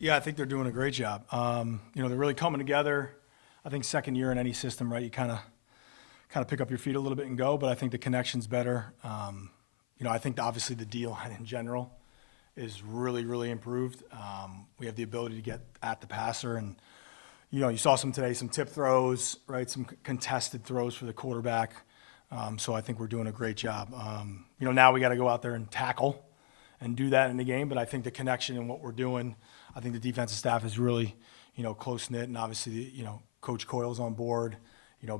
Yeah, I think they're doing a great job. They're really coming together. I think second year in any system, right? You kind of pick up your feet a little bit and go, but I think the connection's better. I think obviously the D line in general is really, really improved. We have the ability to get at the passer, and you saw some today, some tip throws, right? Some contested throws for the quarterback. So I think we're doing a great job. Now we got to go out there and tackle and do that in the game. But I think the connection and what we're doing, I think the defensive staff is really, close knit, and obviously, Coach Coyle's on board.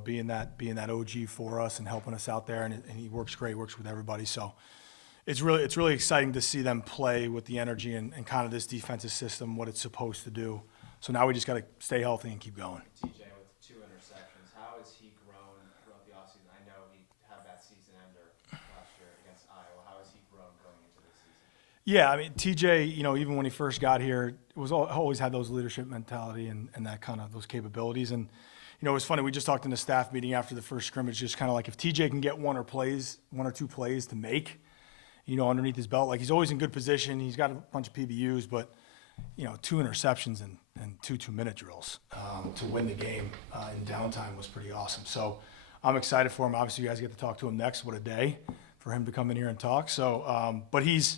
Being that OG for us and helping us out there, and he works great, works with everybody. So it's really exciting to see them play with the energy and kind of this defensive system, what it's supposed to do. So now we just got to stay healthy and keep going. TJ with 2 interceptions, how has he grown throughout the offseason? I know he had that season ender last year against Iowa. How has he grown going into this season? Yeah, I mean, TJ, even when he first got here, always had those leadership mentality and that kind of those capabilities. And it was funny. We just talked in the staff meeting after the first scrimmage, just kind of like if TJ can get one or two plays to make, underneath his belt, like he's always in good position. He's got a bunch of PBUs, but 2 interceptions and 2 2-minute drills to win the game in downtime was pretty awesome. So I'm excited for him. Obviously, you guys get to talk to him next. What a day for him to come in here and talk. So, but he's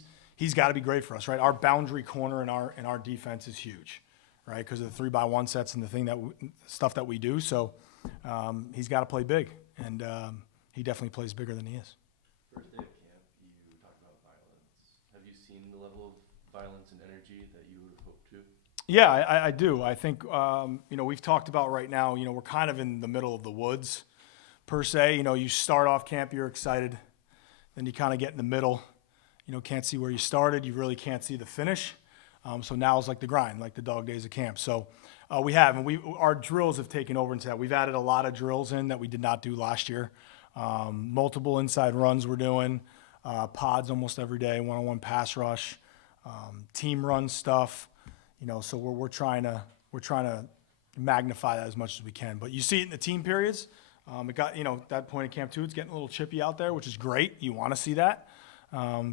got to be great for us, right? Our boundary corner in our defense is huge, right? Because of the 3-by-1 sets and the stuff that we do. So he's got to play big, and he definitely plays bigger than he is. First day of camp, you talked about violence. Have you seen the level of violence and energy that you would have hoped to? Yeah, I do. I think, we've talked about right now, we're kind of in the middle of the woods, per se. You start off camp, you're excited. Then you kind of get in the middle. Can't see where you started. You really can't see the finish. So now it's like the grind, like the dog days of camp. So we have, and our drills have taken over into that. We've added a lot of drills in that we did not do last year. Multiple inside runs we're doing, pods almost every day, one-on-one pass rush, team run stuff. So we're trying to magnify that as much as we can. But you see it in the team periods. It got, that point of camp too, it's getting a little chippy out there, which is great. You want to see that.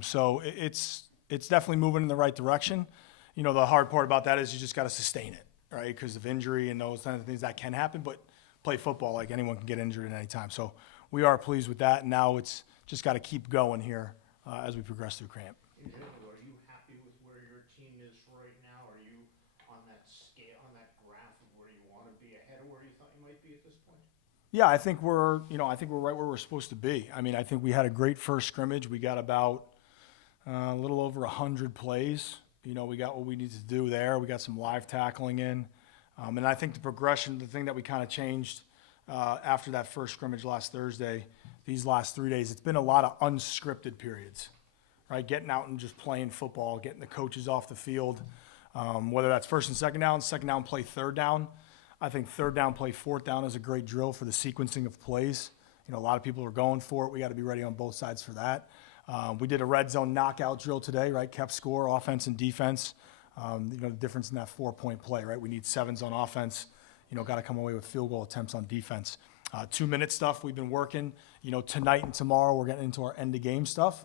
So it's definitely moving in the right direction. The hard part about that is you just got to sustain it, right? Because of injury and those kinds of things that can happen, but play football, like anyone can get injured at any time. So we are pleased with that. And now it's just got to keep going here as we progress through camp. In general, are you happy with where your team is right now? Are you on that scale, on that graph of where you want to be, ahead of where you thought you might be at this point? Yeah, I think we're right where we're supposed to be. I mean, I think we had a great first scrimmage. We got about a little over 100 plays. We got what we need to do there. We got some live tackling in. And I think the progression, the thing that we kind of changed after that first scrimmage last Thursday, these last 3 days, it's been a lot of unscripted periods, right? Getting out and just playing football, getting the coaches off the field, whether that's first and second down play third down. I think third down play fourth down is a great drill for the sequencing of plays. A lot of people are going for it. We got to be ready on both sides for that. We did a red zone knockout drill today, right? Kept score, offense and defense. The difference in that 4-point play, right? We need 7s on offense. Got to come away with field goal attempts on defense. 2-minute stuff we've been working. Tonight and tomorrow we're getting into our end of game stuff.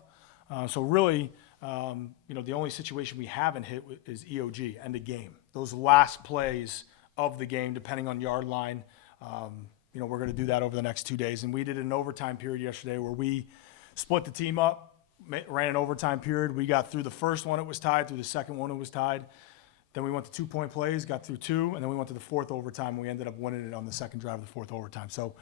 So really, the only situation we haven't hit is EOG, end of game. Those last plays of the game, depending on yard line. We're going to do that over the next 2 days. And we did an overtime period yesterday where we split the team up, ran an overtime period. We got through the first one, it was tied. Through the second one, it was tied. Then we went to 2-point plays, got through 2, and then we went to the fourth overtime, and we ended up winning it on the second drive of the fourth overtime. So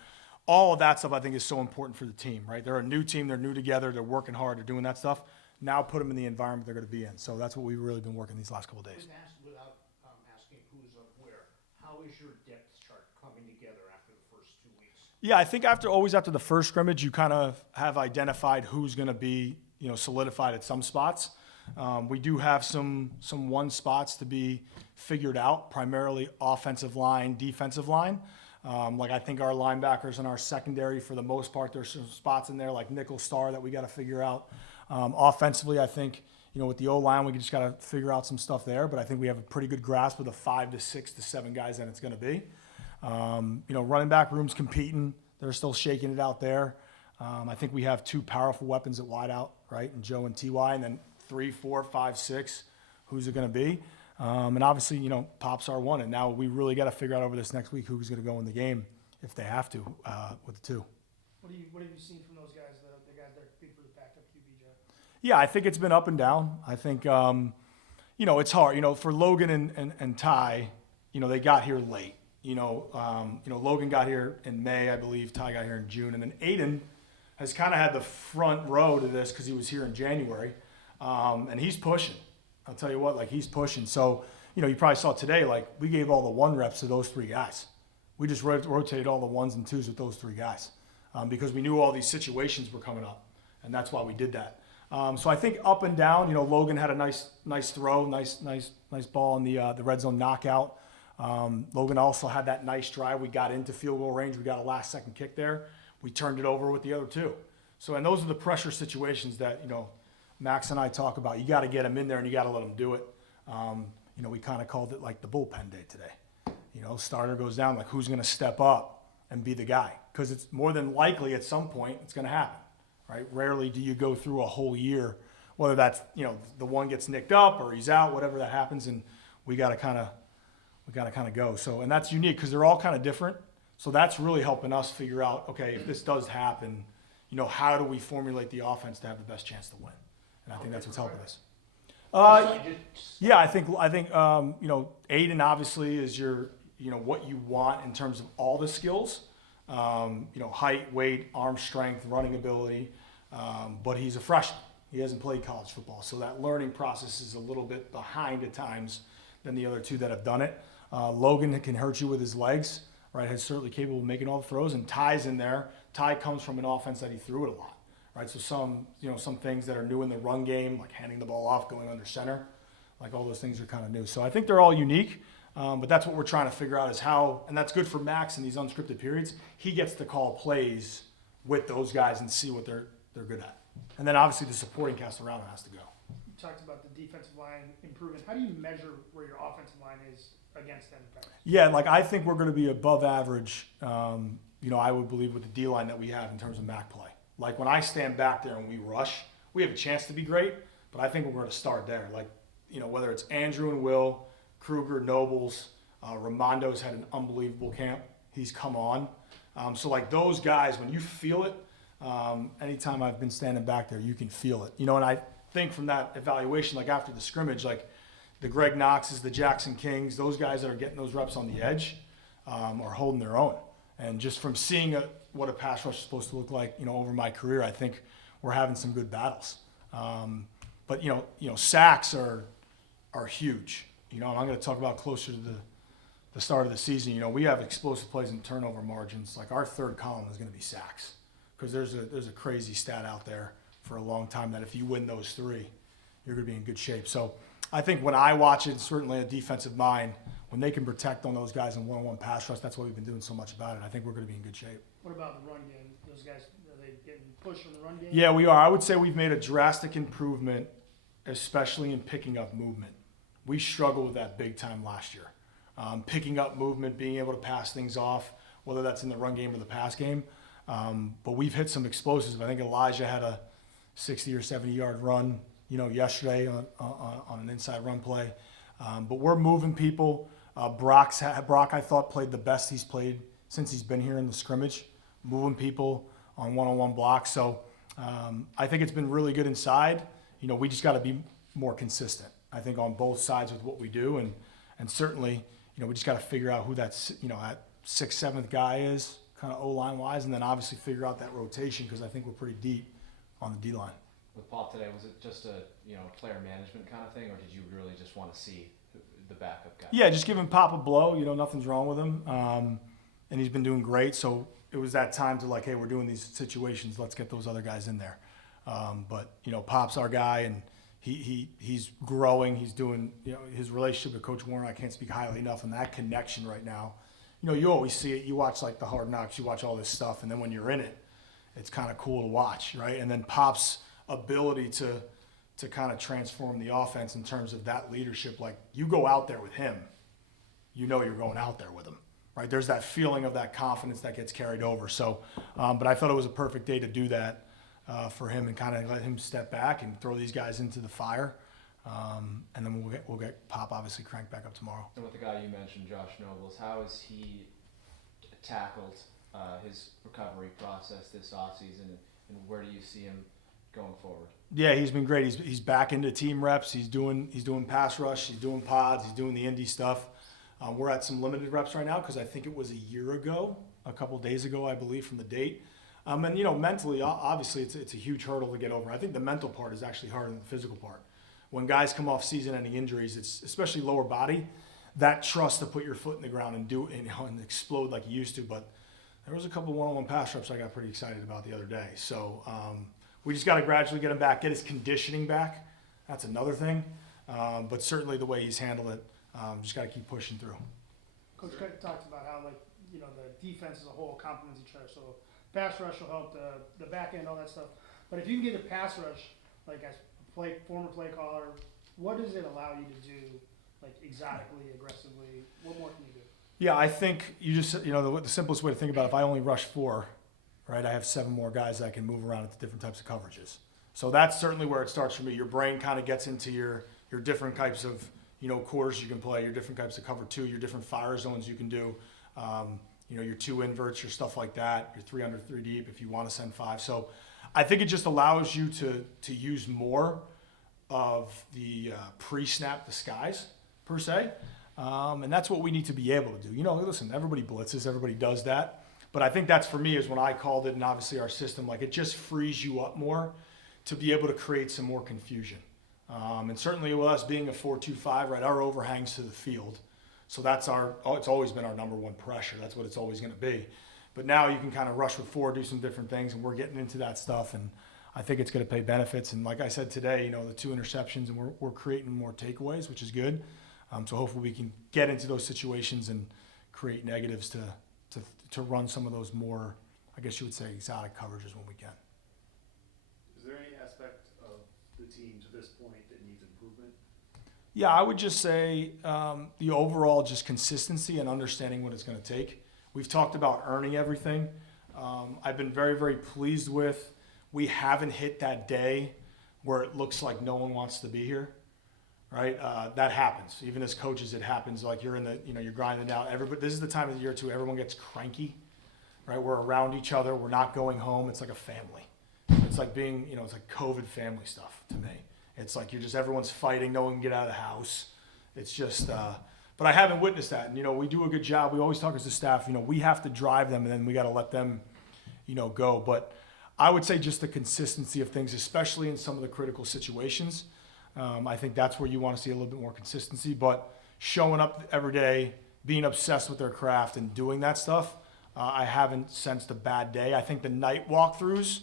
all of that stuff I think is so important for the team, right? They're a new team. They're new together. They're working hard. They're doing that stuff. Now put them in the environment they're going to be in. So that's what we've really been working these last couple of days. Without asking who's up where, how is your depth chart coming together after the first 2 weeks? Yeah, I think after the first scrimmage, you kind of have identified who's going to be, solidified at some spots. We do have some 1 spots to be figured out, primarily offensive line, defensive line. I think our linebackers and our secondary, for the most part, there's some spots in there like nickel star that we got to figure out. Offensively, I think, with the O-line, we just got to figure out some stuff there. But I think we have a pretty good grasp of the 5 to 6 to 7 guys that it's going to be. Running back room's competing. They're still shaking it out there. I think we have 2 powerful weapons at wideout, right? And Joe and Ty, and then 3, 4, 5, 6. Who's it going to be? And obviously, Pop's our one. And now we really got to figure out over this next week who's going to go in the game if they have to with the two. What have you seen from those guys, the guys that are competing for the backup QB job? Yeah, I think it's been up and down. I think, it's hard. For Logan and Ty, they got here late. Logan got here in May, I believe. Ty got here in June. And then Aiden has kind of had the front row to this because he was here in January. And he's pushing. I'll tell you what, he's pushing. So, you probably saw today, we gave all the 1 reps to those 3 guys. We just rotated all the 1s and 2s with those 3 guys because we knew all these situations were coming up. And that's why we did that. So I think up and down, Logan had a nice throw, nice ball in the red zone knockout. Logan also had that nice drive. We got into field goal range. We got a last-second kick there. We turned it over with the other 2. So, and those are the pressure situations that, Max and I talk about. You got to get them in there and you got to let them do it. We kind of called it the bullpen day today. Starter goes down, who's going to step up and be the guy? Because it's more than likely at some point it's going to happen, right? Rarely do you go through a whole year, whether that's, the one gets nicked up or he's out, whatever that happens, and we got to kind of go. So, and that's unique because they're all kind of different. So that's really helping us figure out, okay, if this does happen, how do we formulate the offense to have the best chance to win? And I think that's what's helping us. Yeah, I think Aiden obviously is your, what you want in terms of all the skills. Height, weight, arm strength, running ability. But he's a freshman. He hasn't played college football. So that learning process is a little bit behind at times than the other 2 that have done it. Logan can hurt you with his legs, right? He's certainly capable of making all the throws. And Ty's in there. Ty comes from an offense that he threw it a lot, right? So some things that are new in the run game, like handing the ball off, going under center, all those things are kind of new. So I think they're all unique. But that's what we're trying to figure out is how, and that's good for Max in these unscripted periods. He gets to call plays with those guys and see what they're good at. And then obviously the supporting cast around him has to go. You talked about the defensive line improvement. How do you measure where your offensive line is against them? Yeah, I think we're going to be above average, I would believe with the D-line that we have in terms of MAC play. When I stand back there and we rush, we have a chance to be great, but I think we're going to start there. Whether it's Andrew and Will, Kruger, Nobles, Ramondo's had an unbelievable camp. He's come on. So those guys, when you feel it, anytime I've been standing back there, you can feel it. And I think from that evaluation, after the scrimmage, the Greg Knoxes, the Jackson Kings, those guys that are getting those reps on the edge are holding their own. And just from seeing what a pass rush is supposed to look like, over my career, I think we're having some good battles. But sacks are huge. And I'm going to talk about closer to the start of the season. We have explosive plays and turnover margins. Our third column is going to be sacks because there's a crazy stat out there for a long time that if you win those 3, you're going to be in good shape. So I think when I watch it, certainly a defensive mind, when they can protect on those guys in one-on-one pass rush, that's why we've been doing so much about it. I think we're going to be in good shape. What about the run game? Those guys, are they getting pushed from the run game? Yeah, we are. I would say we've made a drastic improvement, especially in picking up movement. We struggled with that big time last year. Picking up movement, being able to pass things off, whether that's in the run game or the pass game. But we've hit some explosives. I think Elijah had a 60 or 70-yard run, yesterday on an inside run play. But we're moving people. Brock, I thought, played the best he's played since he's been here in the scrimmage, moving people on one-on-one blocks. So I think it's been really good inside. We just got to be more consistent, I think, on both sides with what we do. And certainly, we just got to figure out who that 6th, 7th guy is, kind of O-line wise, and then obviously figure out that rotation because I think we're pretty deep on the D-line. With Paul today, was it just a player management kind of thing, or did you really just want to see the backup guy? Yeah, just give him Pop a blow. Nothing's wrong with him, and he's been doing great. So it was that time to hey, we're doing these situations. Let's get those other guys in there. But Pop's our guy, and he's growing. He's doing his relationship with Coach Warner. I can't speak highly enough, and that connection right now. You always see it. You watch the Hard Knocks. You watch all this stuff, and then when you're in it, it's kind of cool to watch, right? And then Pop's ability to kind of transform the offense in terms of that leadership. You go out there with him, you're going out there with him, right? There's that feeling of that confidence that gets carried over. So, but I thought it was a perfect day to do that for him and kind of let him step back and throw these guys into the fire. And then we'll get Pop obviously cranked back up tomorrow. And with the guy you mentioned, Josh Nobles, how has he tackled his recovery process this offseason, and where do you see him going forward? Yeah, he's been great. He's back into team reps. He's doing pass rush. He's doing pods. He's doing the indie stuff. We're at some limited reps right now because I think it was a couple days ago, I believe, from the date. And mentally, obviously, it's a huge hurdle to get over. I think the mental part is actually harder than the physical part. When guys come off season-ending injuries, it's especially lower body, that trust to put your foot in the ground and explode like you used to. But there was a couple one-on-one pass reps I got pretty excited about the other day. So we just got to gradually get him back, get his conditioning back. That's another thing. But certainly the way he's handled it, just got to keep pushing through. Coach Craig talked about how the defense as a whole complements each other. So pass rush will help the back end, all that stuff. But if you can get a pass rush, like as former play caller, what does it allow you to do, like exotically, aggressively? What more can you do? Yeah, I think you just, the simplest way to think about it, if I only rush 4, right, I have 7 more guys that I can move around into different types of coverages. So that's certainly where it starts for me. Your brain kind of gets into your different types of, quarters you can play, your different types of cover 2, your different fire zones you can do, your 2 inverts, your stuff like that, your 3 under 3 deep if you want to send 5. So I think it just allows you to use more of the pre-snap disguise, per se. And that's what we need to be able to do. Listen, everybody blitzes, everybody does that. But I think that's, for me, is when I called it, and obviously our system, like it just frees you up more to be able to create some more confusion. And certainly with us being a 4-2-5, right, our overhangs to the field. So that's it's always been our number one pressure. That's what it's always going to be. But now you can kind of rush with 4, do some different things, and we're getting into that stuff. And I think it's going to pay benefits. And like I said today, the 2 interceptions, and we're creating more takeaways, which is good. So hopefully we can get into those situations and create negatives to run some of those more, I guess you would say, exotic coverages when we can. Is there any aspect of the team to this point that needs improvement? Yeah, I would just say the overall just consistency and understanding what it's going to take. We've talked about earning everything. I've been very, very pleased with. We haven't hit that day where it looks like no one wants to be here, right? That happens. Even as coaches, it happens. Like you're you're grinding out. This is the time of the year too. Everyone gets cranky, right? We're around each other. We're not going home. It's like a family. It's like being, it's like COVID family stuff to me. It's like everyone's fighting. No one can get out of the house. It's just, but I haven't witnessed that. And, we do a good job. We always talk as a staff, we have to drive them and then we got to let them, go. But I would say just the consistency of things, especially in some of the critical situations. I think that's where you want to see a little bit more consistency. But showing up every day, being obsessed with their craft and doing that stuff, I haven't sensed a bad day. I think the night walkthroughs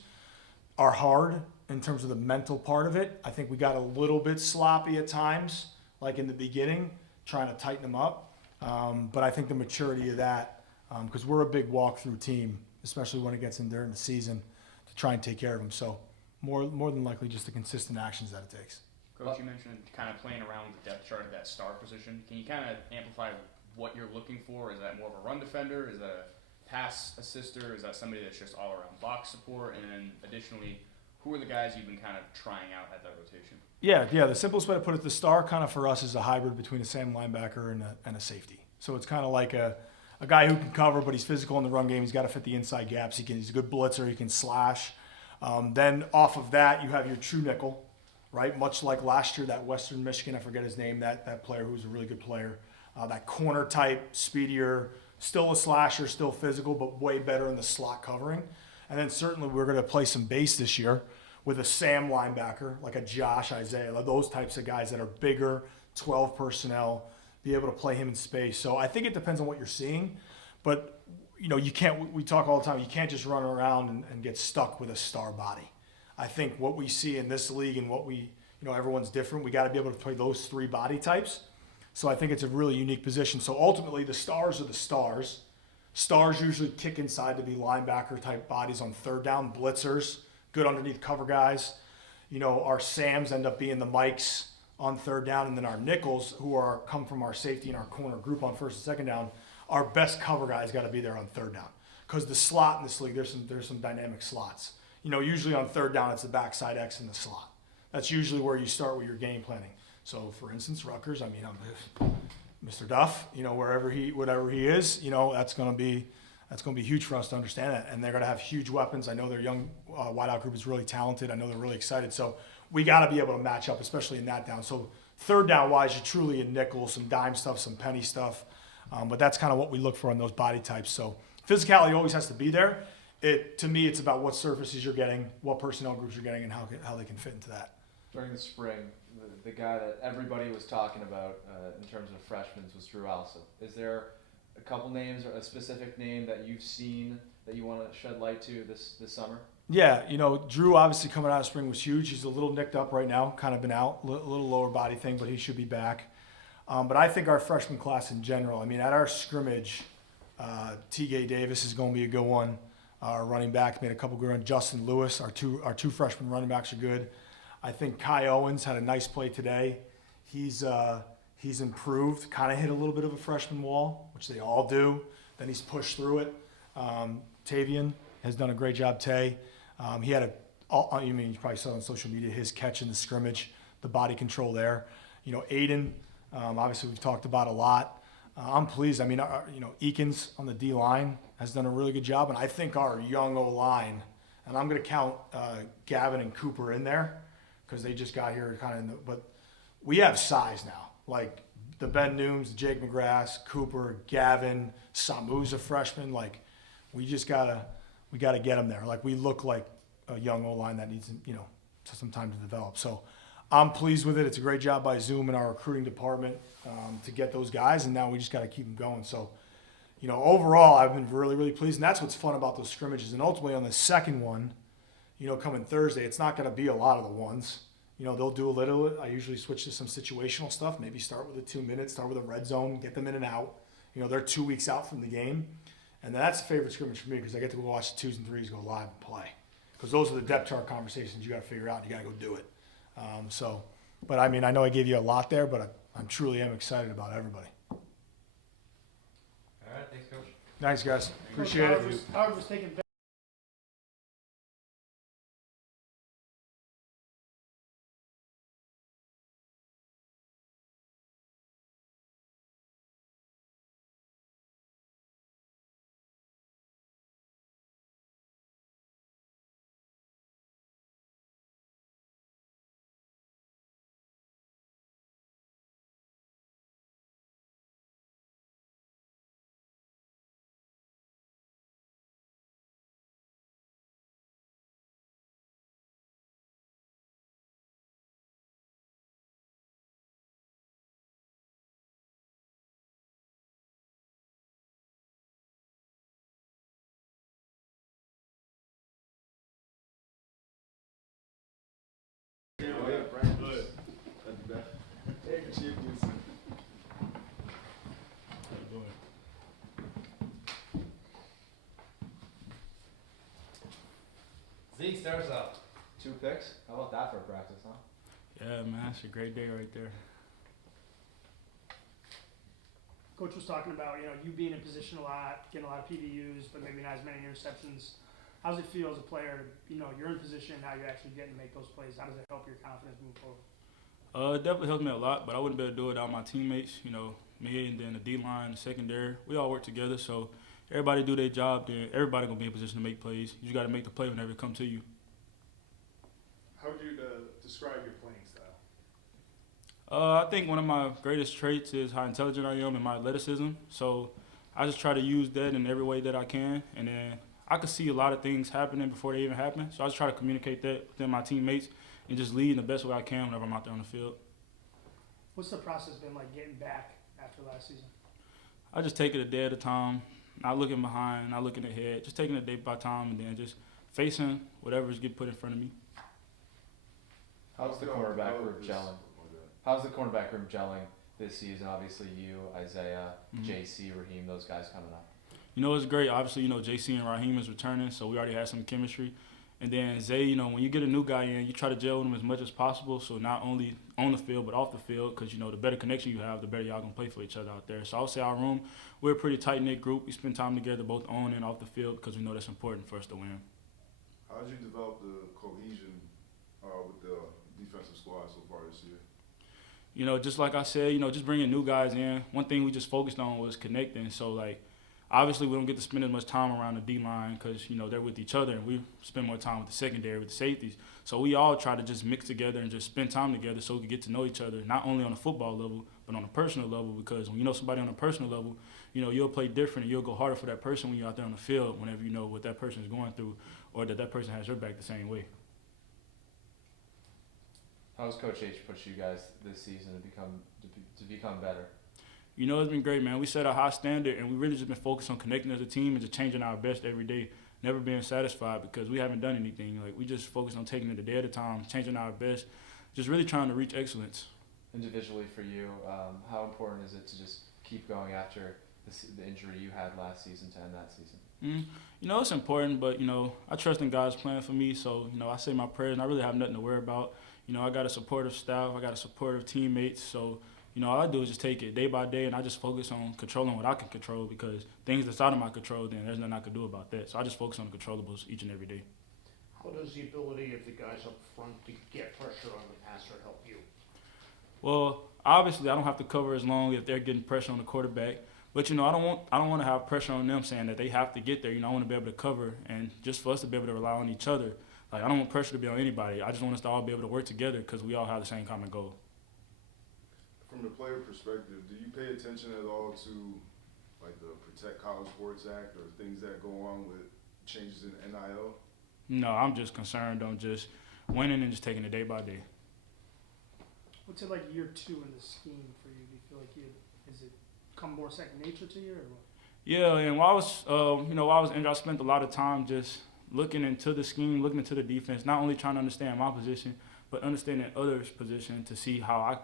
are hard in terms of the mental part of it. I think we got a little bit sloppy at times, like in the beginning, trying to tighten them up. But I think the maturity of that, because we're a big walkthrough team, especially when it gets in during the season, to try and take care of them. So more than likely just the consistent actions that it takes. Coach, you mentioned kind of playing around with the depth chart of that star position. Can you kind of amplify what you're looking for? Is that more of a run defender? Is that a pass assister? Is that somebody that's just all around box support? And then additionally, who are the guys you've been kind of trying out at that rotation? Yeah. The simplest way to put it, the star kind of for us is a hybrid between a Sam linebacker and a safety. So it's kind of like a guy who can cover, but he's physical in the run game. He's got to fit the inside gaps. He's a good blitzer. He can slash. Then off of that, you have your true nickel, right? Much like last year, that Western Michigan, I forget his name, that player who was a really good player. That corner type, speedier, still a slasher, still physical, but way better in the slot covering. And then certainly we're going to play some base this year with a Sam linebacker, like a Josh, Isaiah, those types of guys that are bigger, 12 personnel, be able to play him in space. So I think it depends on what you're seeing. But, you can't, we talk all the time, you can't just run around and get stuck with a star body. I think what we see in this league and what we, everyone's different. We got to be able to play those 3 body types. So I think it's a really unique position. So ultimately, the stars are the stars. Stars usually kick inside to be linebacker type bodies on third down, blitzers, good underneath cover guys. Our Sams end up being the Mikes on third down, and then our nickels, who come from our safety and our corner group on first and second down, our best cover guys got to be there on third down. Because the slot in this league, there's some dynamic slots. Usually on third down, it's the backside X in the slot. That's usually where you start with your game planning. So, for instance, Rutgers, I mean, Mr. Duff, whatever he is, that's going to be huge for us to understand that. And they're going to have huge weapons. I know their young wideout group is really talented. I know they're really excited. So we got to be able to match up, especially in that down. So third down wise, you're truly in nickel, some dime stuff, some penny stuff. But that's kind of what we look for in those body types. So physicality always has to be there. To me, it's about what surfaces you're getting, what personnel groups you're getting, and how they can fit into that. During the spring, the guy that everybody was talking about in terms of freshmen was Drew Alsop. Is there a couple names or a specific name that you've seen that you want to shed light to this summer? Yeah, Drew obviously coming out of spring was huge. He's a little nicked up right now, kind of been out, a little lower body thing, but he should be back. But I think our freshman class in general, at our scrimmage, T.J. Davis is going to be a good one. Our running back made a couple good runs. Justin Lewis, our two freshman running backs are good. I think Kai Owens had a nice play today. He's improved, kind of hit a little bit of a freshman wall, which they all do. Then he's pushed through it. Tavian has done a great job. Tay, he had you probably saw on social media his catch in the scrimmage, the body control there. Aiden, obviously we've talked about a lot. I'm pleased. Eakins on the D line has done a really good job, and I think our young O line, and I'm going to count Gavin and Cooper in there because they just got here but we have size now. Like the Ben Nooms, Jake McGrath, Cooper, Gavin, Samu's a freshman. Like we gotta get them there. Like we look like a young O line that needs some time to develop. So I'm pleased with it. It's a great job by Zoom and our recruiting department to get those guys, and now we just got to keep them going. So, overall, I've been really, really pleased, and that's what's fun about those scrimmages. And ultimately, on the second one, coming Thursday, it's not going to be a lot of the ones. They'll do a little. I usually switch to some situational stuff. Maybe start with a 2 minutes, start with a red zone, get them in and out. They're 2 weeks out from the game, and that's a favorite scrimmage for me because I get to go watch the 2s and 3s go live and play. Because those are the depth chart conversations you got to figure out. You got to go do it. But I know I gave you a lot there, but I truly am excited about everybody. All right, thanks, Coach. Thanks, guys. Appreciate it. Howard was taking Zeke starts out. 2 picks? How about that for practice, huh? Yeah, man, it's a great day right there. Coach was talking about, you being in position a lot, getting a lot of PBUs, but maybe not as many interceptions. How does it feel as a player? You're in position, now you're actually getting to make those plays. How does it help your confidence move forward? It definitely helps me a lot, but I wouldn't be able to do it without my teammates. Me and then the D-line, the secondary. We all work together, so everybody do their job, then everybody going to be in position to make plays. You just got to make the play whenever it comes to you. How would you describe your playing style? I think one of my greatest traits is how intelligent I am and my athleticism. So I just try to use that in every way that I can. And then I can see a lot of things happening before they even happen. So I just try to communicate that within my teammates and just lead in the best way I can whenever I'm out there on the field. What's the process been like getting back after last season? I just take it a day at a time, not looking behind, not looking ahead, just taking it day by time and then just facing whatever's getting put in front of me. How's the cornerback room gelling? How's the cornerback room gelling this season? Obviously, you, Isaiah, JC, Raheem, those guys coming up. It's great. Obviously, JC and Raheem is returning, so we already have some chemistry. And then Zay, when you get a new guy in, you try to gel with him as much as possible, so not only on the field but off the field, because, the better connection you have, the better y'all going to play for each other out there. So I would say our room, we're a pretty tight-knit group. We spend time together both on and off the field because we know that's important for us to win. How did you develop the cohesion with the defensive squad so far this year? you know, just like I said, you know, just bringing new guys in. One thing we just focused on was connecting. So, like, obviously we don't get to spend as much time around the D-line because, you know, they're with each other, and we spend more time with the secondary, with the safeties. So we all try to just mix together and just spend time together so we can get to know each other, not only on a football level, but on a personal level, because when you know somebody on a personal level, you know, you'll play different and you'll go harder for that person when you're out there on the field whenever you know what that person is going through or that person has your back the same way. How's Coach H pushed you guys this season to become better? You know, it's been great, man. We set a high standard, and we really just been focused on connecting as a team and just changing our best every day, never being satisfied because we haven't done anything. Like, we just focused on taking it a day at a time, changing our best, just really trying to reach excellence. Individually for you, how important is it to just keep going after the injury you had last season to end that season? You know, it's important, but, you know, I trust in God's plan for me. So, you know, I say my prayers, and I really have nothing to worry about. You know, I got a supportive staff. I got a supportive teammates. So, you know, all I do is just take it day by day, and I just focus on controlling what I can control because things that's out of my control, then there's nothing I can do about that. So I just focus on the controllables each and every day. How does the ability of the guys up front to get pressure on the passer help you? Well, obviously, I don't have to cover as long if they're getting pressure on the quarterback. But, you know, I don't want to have pressure on them saying that they have to get there. You know, I want to be able to cover and just for us to be able to rely on each other. Like, I don't want pressure to be on anybody. I just want us to all be able to work together because we all have the same common goal. From the player perspective, do you pay attention at all to, like, the Protect College Sports Act or things that go on with changes in NIL? No, I'm just concerned on just winning and just taking it day by day. What's it like year 2 in the scheme for you? Do you feel like is it come more second nature to you, or what? Yeah, and while I was injured, I spent a lot of time just looking into the scheme, looking into the defense, not only trying to understand my position, but understanding others' position to see how I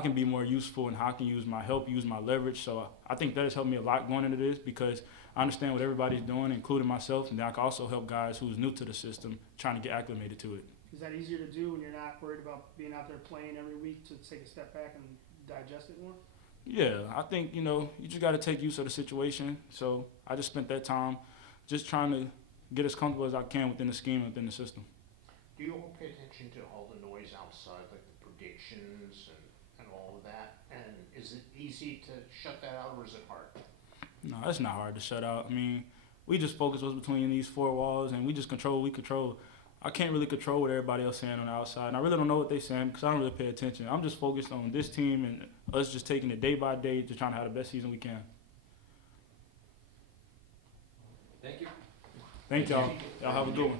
can be more useful and how I can use my help, use my leverage. So I think that has helped me a lot going into this because I understand what everybody's doing, including myself, and then I can also help guys who's new to the system trying to get acclimated to it. Is that easier to do when you're not worried about being out there playing every week to take a step back and digest it more? Yeah, I think, you know, you just got to take use of the situation. So I just spent that time just trying to get as comfortable as I can within the scheme and within the system. Do you all pay attention to all the noise outside, like the predictions and all of that? And is it easy to shut that out, or is it hard? No, it's not hard to shut out. I mean, we just focus what's between these four walls, and we just control what we control. I can't really control what everybody else saying on the outside, and I really don't know what they're saying because I don't really pay attention. I'm just focused on this team and us just taking it day by day, just trying to have the best season we can. Thank you. Thank y'all. Y'all have a good one.